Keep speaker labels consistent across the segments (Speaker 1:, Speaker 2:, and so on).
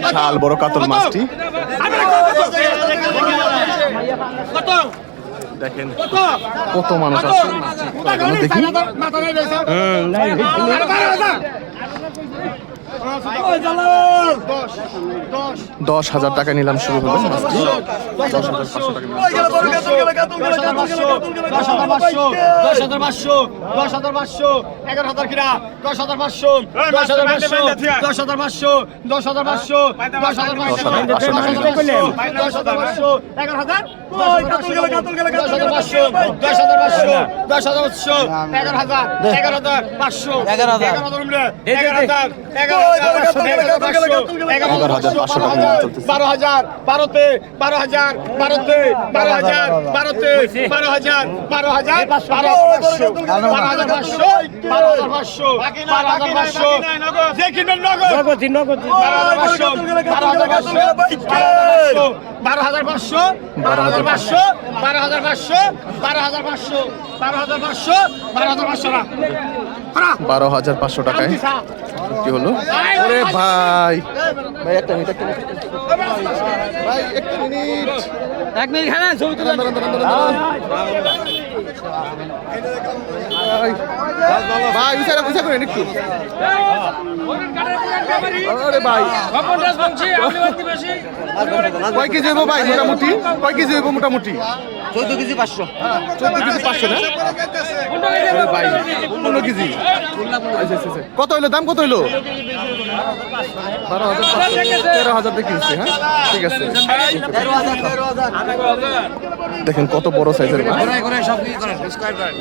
Speaker 1: বিশাল বড় কাতল মাছটি। দেখেন কত? মানুষ আছে। দেখি? দশ হাজার টাকা নিলাম শুরু হলো দশ হাজার পাঁচশো টাকা নিলাম।
Speaker 2: দশ হাজার পাঁচশো হাজার দশ হাজার পাঁচশো এগারো হাজার দশ হাজার পাঁচশো দশ হাজার পাঁচশো দশ হাজার পাঁচশো দশ হাজার পাঁচশো দশ হাজার পাঁচশো দশ হাজার পাঁচশো এগারো হাজার দশ হাজার পাঁচশো দশ হাজার পাঁচশো দশ হাজার পাঁচশো এগারো হাজার এগারো হাজার পাঁচশো এগারো হাজার এগারো হাজার এগারো হাজার এগারো পাঁচশো এগারো হাজার পাঁচশো টাকা বারো হাজার বারোতে বারো হাজার বারোতে বারো হাজার বারোতে বারো হাজার বারো হাজার বারো পাঁচশো বারো হাজার পাঁচশো বারো হাজার পাঁচশো বারো হাজার পাঁচশো বারো হাজার পাঁচশো বারো হাজার পাঁচশো বারো হাজার পাঁচশো বারো হাজার পাঁচশো
Speaker 1: টাকায়। কি হলো? ভাই। ভাই একটা মিনিট একটা মিনিট। একটা মিনিট।
Speaker 2: এক মিনিট হ্যাঁ, হ্যাঁ ছবি তুলে
Speaker 1: ভাই, বিচারা বুঝা করেন একটু আরে ভাই। কয় কেজি হইব ভাই মোটামুটি? কয় কেজি হইব মোটামুটি?
Speaker 2: চোদ্দ কেজি পাঁচশো।
Speaker 1: চোদ্দ কেজি পাঁচশো না? পনেরো কেজি। আচ্ছা, আচ্ছা, আচ্ছা। কত হইল? দাম কত হইল? বারো হাজার তেরো হাজার কিনছি হ্যাঁ? ঠিক আছে। দেখেন কত বড় সাইজের মাছ
Speaker 2: সব কিছু করেন স্কোয়ার করেন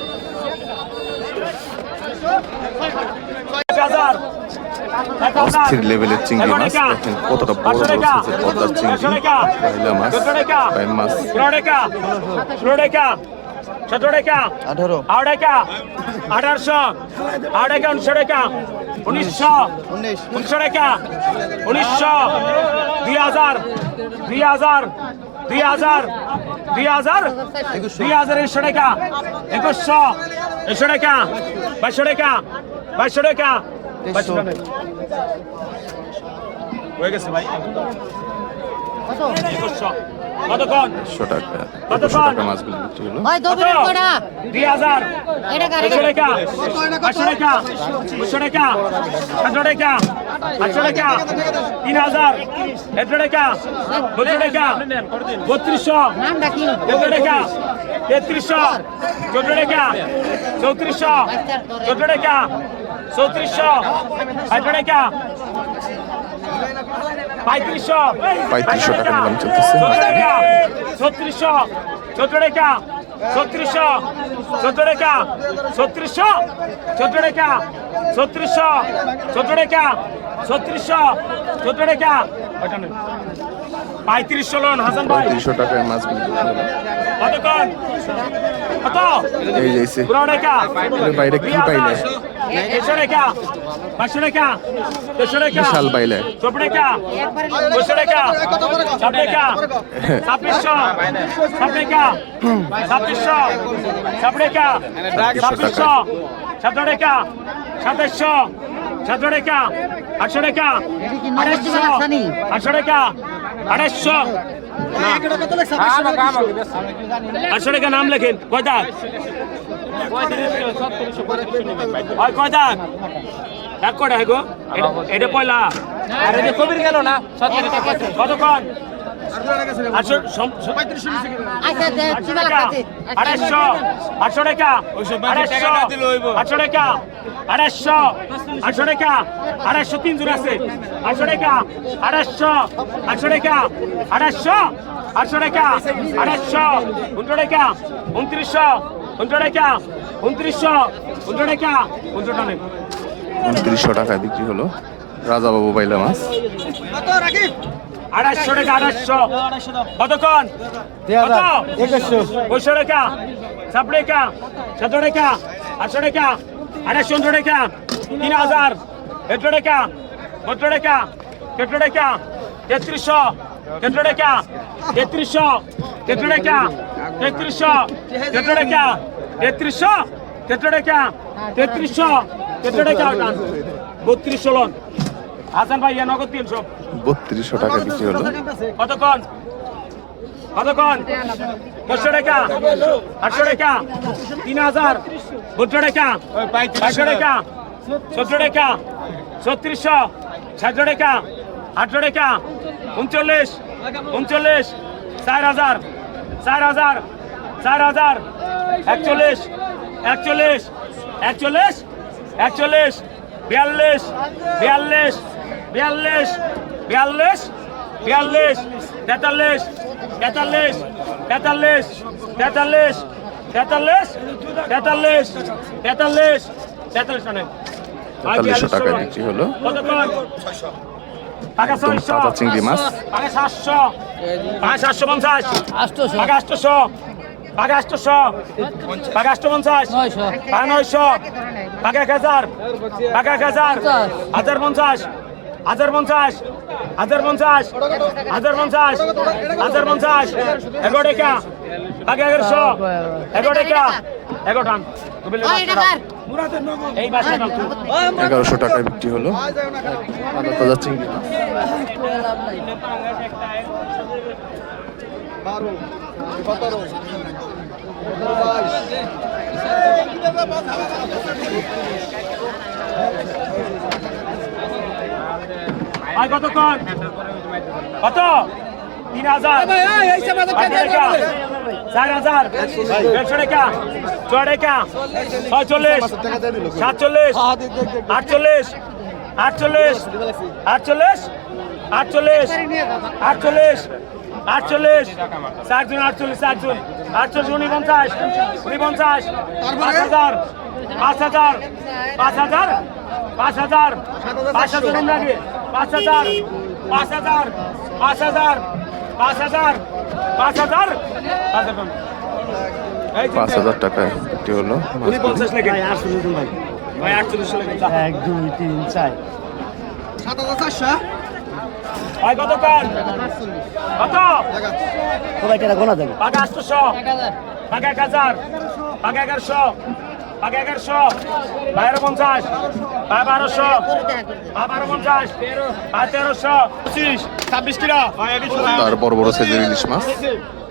Speaker 1: অস্থির লেভেলের চিংড়ি মাছ দেখেন কতটা বড় বড় সাইজের পদ্মার চিংড়ি বাইলা মাছ বাইম মাছ।
Speaker 3: সতেরো টাকা
Speaker 2: আঠারো।
Speaker 3: আট টাকা আঠারোশো। আট টাকা উনিশশো টাকা উনিশশো।
Speaker 2: উনিশ।
Speaker 3: উনিশশো টাকা উনিশশো। দুই হাজার। দুই হাজার। দুই হাজার দুই হাজার দুই হাজার, একশো টাকা একুশশো একশো টাকা, বাইশশো টাকা বাইশশো টাকা, বাইশশো হয়ে গেছে ভাই।
Speaker 1: একশো টাকা
Speaker 3: পান?
Speaker 1: টাকা মাছগুলো বিক্রি হলো
Speaker 3: দুই হাজার। একশো টাকা। পাঁচশো টাকা। দুশো টাকা। সাতশো টাকা। আটশো টাকা। তিন হাজার। একশো টাকা। দুশো টাকা। বত্রিশশো।
Speaker 4: নামটা
Speaker 3: টাকা। তেত্রিশশো। চোদ্দ টাকা। চৌত্রিশশো। চোদ্দ টাকা। চৌত্রিশশো। আটশো টাকা। পঁয়ত্রিশশো
Speaker 1: টাকা নিলাম চলতেছে
Speaker 3: ছত্রিশশো চোদ্দ টাকা ছত্রিশশো চোদ্দ টাকা ছত্রিশশো চোদ্দ টাকা ছত্রিশশো চোদ্দ টাকা ছত্রিশশো চোদ্দ টাকা পঁয়ত্রিশশো লোন হাসান ভাই
Speaker 1: পঁয়ত্রিশশো টাকায় হলো
Speaker 3: কতক্ষণ কত
Speaker 1: এই যাইছে বাইরে কি পাইলে? বিশাল পাইলে
Speaker 3: সাতশো টাকা সাতাশশো। সাতশো টাকা আটশো টাকা আড়াইশো আটশো টাকা আড়াইশো আটশো টাকা নাম লেখেন। কয়টা কয়টা এক কটা হেগো এটা পয়লা। আর কবির গেল না কতক্ষণ? আটশো সম- সম-
Speaker 4: আচ্ছা দে
Speaker 3: আটশো
Speaker 4: চিবালা
Speaker 3: টাকা
Speaker 4: খাতে
Speaker 3: আড়াইশো আটশো টাকা আড়াইশো আটশো টাকা আড়াইশো আটশো টাকা আড়াইশো তিন জন আছে। আটশো টাকা আড়াইশো আটশো টাকা আড়াইশো আটশো টাকা আড়াইশো উনশো টাকা উনত্রিশশো উনশো টাকা উনত্রিশশো উনশো টাকা উনশো টাকা
Speaker 1: উনত্রিশশো টাকায় বিক্রি হলো। রাজাবাবু বাইলা মাছ।
Speaker 3: আড়াইশো টাকা আড়াইশো। কতক্ষণ কত? পঁয়শো টাকা সাত টাকা সাত টাকা আটশো টাকা আড়াইশো টাকা তিন হাজার একশো টাকা সত্তর টাকা তেত্র টাকা তেত্রিশশো তেত্র টাকা তেত্রিশশো তেত্র টাকা তেত্রিশশো তেত্র টাকা তেত্রিশশো তেত্র টাকা তেত্রিশশো তেত্র টাকা বত্রিশশো লোন। হাসান ভাইয়া নগদ তিনশো।
Speaker 1: বত্রিশশো টাকা বিক্রি হলো।
Speaker 3: কতক্ষণ কতক্ষণ পাঁচশো টাকা। আটশো টাকা। তিন হাজার। টাকা। টাকা। টাকা। ছত্রিশশো। সাতশো টাকা। আটশো টাকা। উনচল্লিশ। উনচল্লিশ। চার হাজার। চার হাজার। চার হাজার। একচল্লিশ। একচল্লিশ। একচল্লিশ। একচল্লিশ। বিয়াল্লিশ। বিয়াল্লিশ। বিয়াল্লিশ। বিয়াল্লিশ বিয়াল্লিশ তেতাল্লিশ তেতাল্লিশ তেতাল্লিশ তেতাল্লিশ তেতাল্লিশ তেতাল্লিশ তেতাল্লিশ তেতাল্লিশ মানে
Speaker 1: তেতাল্লিশশো টাকা বিক্রি হলো। একদম তাজা চিংড়ি মাছ।
Speaker 3: টাকা সাতশো টাকা সাতশো পঞ্চাশ
Speaker 4: আটশোশো
Speaker 3: আটশোশো টাকা আটশোশো টাকা আটশো পঞ্চাশ
Speaker 4: নয়শো।
Speaker 3: নয়শো টাকা এক হাজার টাকা এক হাজার হাজার পঞ্চাশ হাজার পঞ্চাশ হাজার পঞ্চাশ হাজার পঞ্চাশ হাজার পঞ্চাশ এগারো টাকা টাকা এগারোশো এগারো টাকা এগারো টান
Speaker 1: এগারোশো টাকায় বিক্রি হলো। তাজা চিংড়ি
Speaker 3: ভাই কতক্ষণ কত? তিন হাজার। চার হাজার। দেড়শো টাকা। ছয় টাকা। ছয়চল্লিশ। সাতচল্লিশ। আটচল্লিশ। আটচল্লিশ। আটচল্লিশ। আটচল্লিশ। আটচল্লিশ। আটচল্লিশ। চারজন আটচল্লিশ চারজন। আটচল্লিশ উনপঞ্চাশ। উনপঞ্চাশ। পাঁচ হাজার। পাঁচ হাজার। পাঁচ হাজার। পাঁচ হাজার। পাঁচ হাজার। পাঁচ হাজার পাঁচ হাজার পাঁচ হাজার পাঁচ হাজার পাঁচ হাজার। পাঁচ হাজার
Speaker 1: হাজার টাকায় বিক্রি হলো মাছগুলি।
Speaker 3: পঞ্চাশ লেগে ভাই আটচল্লিশ লেগে
Speaker 2: এক দুই তিন চার।
Speaker 3: ভাই কত কান কত?
Speaker 2: সবাই টাকা গোনা দেবে।
Speaker 3: পাকা আটশোশো। পাকা এক হাজার। পাকা এগারোশো। পাকা এগারোশো বাইরো পঞ্চাশ পায় বারোশো পায় বারো পঞ্চাশ পায় তেরোশো পঁচিশ ছাব্বিশ কিলো।
Speaker 1: তার বড় বড় সাইজের ইলিশ মাছ।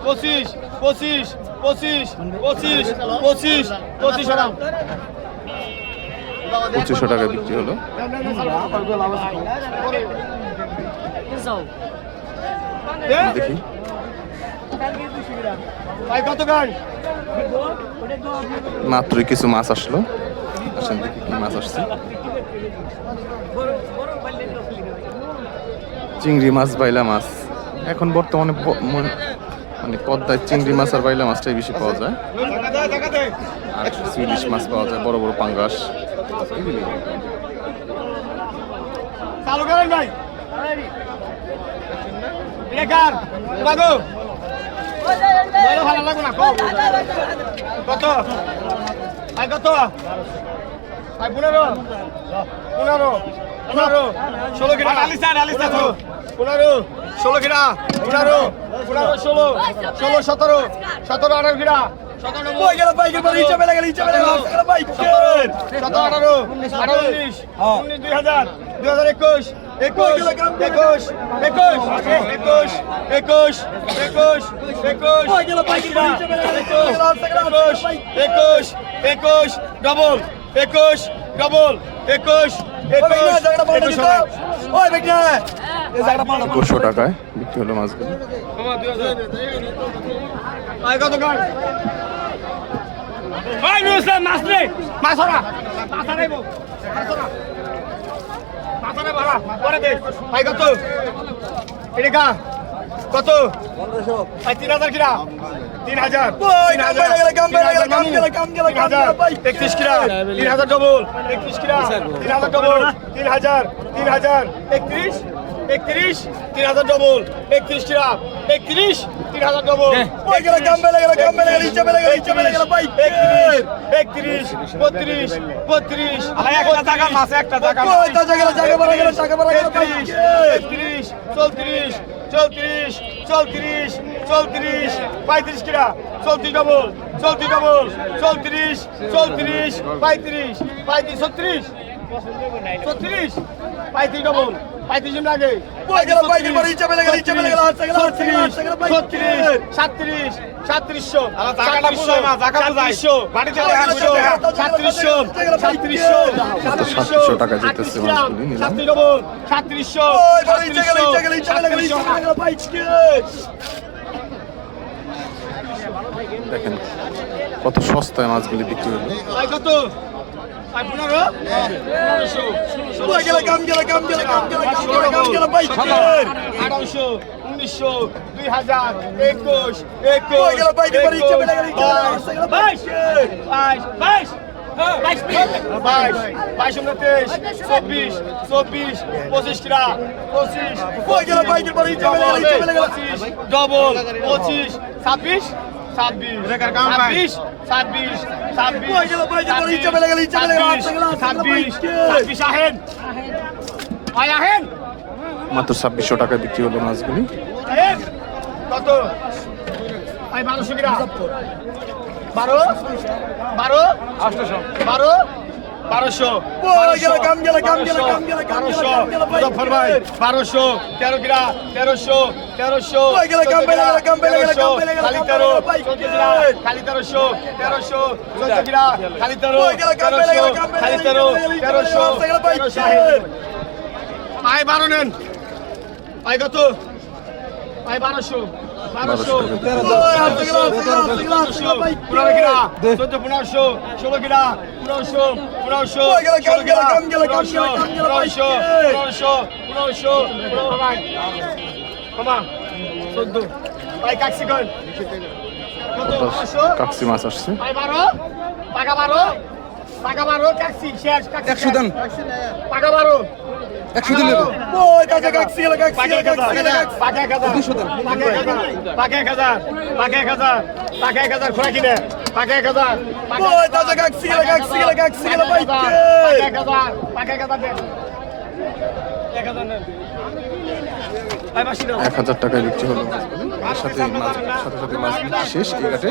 Speaker 2: পঁচিশ পঁচিশ পঁচিশ পঁচিশ পঁচিশ পঁচিশ
Speaker 1: পঁচিশশো টাকা বিক্রি হলো। দেখি। মাত্রই কিছু মাছ আসলো। আসেন দেখি কি মাছ আসছে। চিংড়ি মাছ বাইলা মাছ। এখন বর্তমানে মনে- পদ্মায় চিংড়ি মাছ আর বাইলা মাছটাই বেশি পাওয়া যায়। আর ইলিশ মাছ পাওয়া যায় বড় বড় পাঙ্গাস।
Speaker 2: চালু করেন ভাই। এটা কার বাগো ভালো লাগবে না। কত? ভাই কত? ভাই পনেরো। পনেরো। পনেরো। ষোলো কিনা? পনেরো। পনেরো। ষোলো কিনা? পনেরো। পনেরো ষোলো। ষোলো সতেরো। সতেরো আঠারো কিনা? সতেরো সতেরো আঠারো আঠারো উনিশ উনিশ দুই হাজার দুই হাজার একুশ একুশ একুশ একুশ একুশ একুশ একুশ একুশ একুশ একুশ একুশ ডবল একুশ ডবল একুশ একুশ
Speaker 1: দুশো টাকায় বিক্রি হলো মাছগুলো।
Speaker 2: কত তিন হাজার তিন হাজার। একত্রিশ কিনা? তিন একত্রিশ কিনা? তিন হাজার ডবল। তিন হাজার। তিন হাজার। একত্রিশ? একত্রিশ তিন হাজার ডবল একত্রিশ কিরা একত্রিশ তিন হাজার ডবল একত্রিশ। বত্রিশ বত্রিশ। একটা টাকা মাছ একটা টাকা একত্রিশ চৌত্রিশ চৌত্রিশ চৌত্রিশ চৌত্রিশ পঁয়ত্রিশ কিরা চৌত্রিশ ডবল চৌত্রিশ ডবল চৌত্রিশ চৌত্রিশ পঁয়ত্রিশ পঁয়ত্রিশ ছত্রিশ। ছত্রিশ পঁয়ত্রিশ ডবল পঁয়ত্রিশ জন লাগে
Speaker 1: টাকা নিলাম।
Speaker 2: সাতত্রিশশো
Speaker 1: দেখেন কত সস্তায় মাছগুলি বিক্রি হলো।
Speaker 2: কত? ভাই পনেরো? পনেরোশো আঠারোশো উনিশশো দুই হাজার একুশ একুশ বাইশ বাইশ বাইশ বাইশ বাইশ উনত্রিশ চব্বিশ চব্বিশ পঁচিশ কিরা পঁচিশ পঁচিশ ডবল পঁচিশ ছাব্বিশ ছাব্বিশ। ছাব্বিশ ছাব্বিশ আহেন। আয় আহেন।
Speaker 1: মাত্র ছাব্বিশশো টাকা বিক্রি হলো মাছগুলি।
Speaker 2: বারো কত? বারোশো বারো? বারো? বারো? বারোশো মুজফর ভাই বারোশো তেরো গিরা তেরোশো তেরোশো খালি তেরো খালি তেরোশো তেরোশো চোদ্দ গিরা খালি তেরো তেরোশো খালি তেরো তেরোশো তেরোশো আয় বারো নেন আয় কত আয় বারোশো বারোশো পনেরো গিরা চোদ্দ পনেরোশো ষোলো গিরা পনেরোশো পনেরোশো পনেরোশো পনেরোশো পনেরোশো পনেরোশো কমা চোদ্দ। ভাই কাকসি কন কত? পাঁচশো
Speaker 1: কাকসি মাছ আসছে।
Speaker 2: ভাই বারো। পাকা বারো? পাকা বারো কাকসি শেষ একশো দেন। পাকা বারো। একশো দিন পাকে এক হাজার পাকে এক হাজার পাকে এক হাজার পাকে এক হাজার এক হাজার এক হাজার
Speaker 1: টাকায় বিক্রি হলো সাথে সাথে সাথে মাছ শেষ এই ঘাটে